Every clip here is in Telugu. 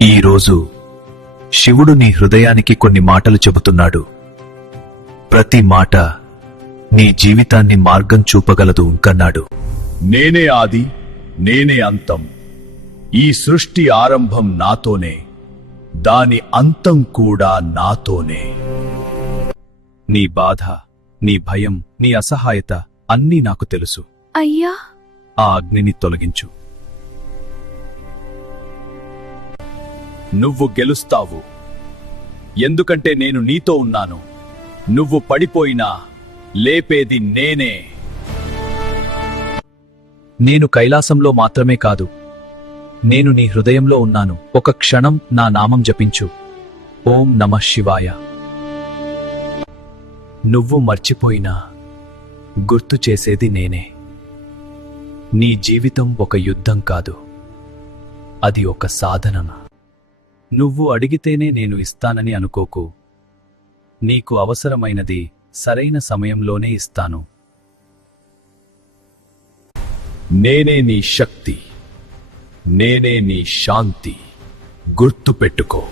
ఈరోజు శివుడు నీ హృదయానికి కొన్ని మాటలు చెబుతున్నాడు. ప్రతి మాట నీ జీవితాన్ని మార్గం చూపగలదు కన్నాడు. నేనే ఆది, నేనే అంతం. ఈ సృష్టి ఆరంభం నాతోనే, దాని అంతం కూడా నాతోనే. నీ బాధ, నీ భయం, నీ అసహాయత అన్నీ నాకు తెలుసు. అయ్యా, ఆ అగ్నిని తొలగించు. నువ్వు గెలుస్తావు, ఎందుకంటే నేను నీతో ఉన్నాను. నువ్వు పడిపోయినా లేపేది నేనే. నేను కైలాసంలో మాత్రమే కాదు, నేను నీ హృదయంలో ఉన్నాను. ఒక క్షణం నా నామం జపించు. ఓం నమః శివాయ. నువ్వు మర్చిపోయినా గుర్తు చేసేది నేనే. నీ జీవితం ఒక యుద్ధం కాదు, అది ఒక సాధన. నువ్వు అడిగితేనే నేను ఇస్తానని అనుకోకు. నీకు అవసరమైనది సరైన సమయంలోనే ఇస్తాను. నేనే నీ శక్తి, నేనే నీ శాంతి. గుర్తుపెట్టుకో.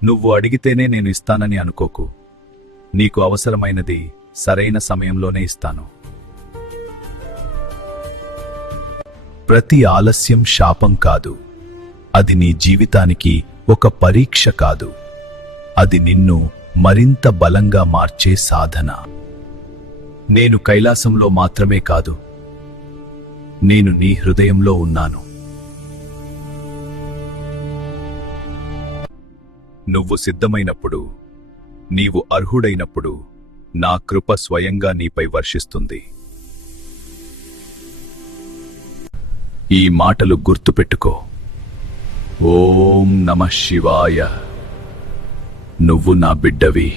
నువ్వు అడిగితేనే నేను ఇస్తానని అనుకోకు. నీకు అవసరమైనది సరైన సమయంలోనే ఇస్తాను. ప్రతి ఆలస్యం శాపం కాదు, అది నీ జీవితానికి ఒక పరీక్ష కాదు, అది నిన్ను మరింత బలంగా మార్చే సాధన. నేను కైలాసంలో మాత్రమే కాదు, నేను నీ హృదయంలో ఉన్నాను. నువ్వు సిద్ధమైనప్పుడు, నీవు అర్హుడైనప్పుడు నా కృప స్వయంగా నీపై వర్షిస్తుంది. ఈ మాటలు గుర్తుపెట్టుకో. ఓం నమః శివాయ. నువ్వు నా బిడ్డవి.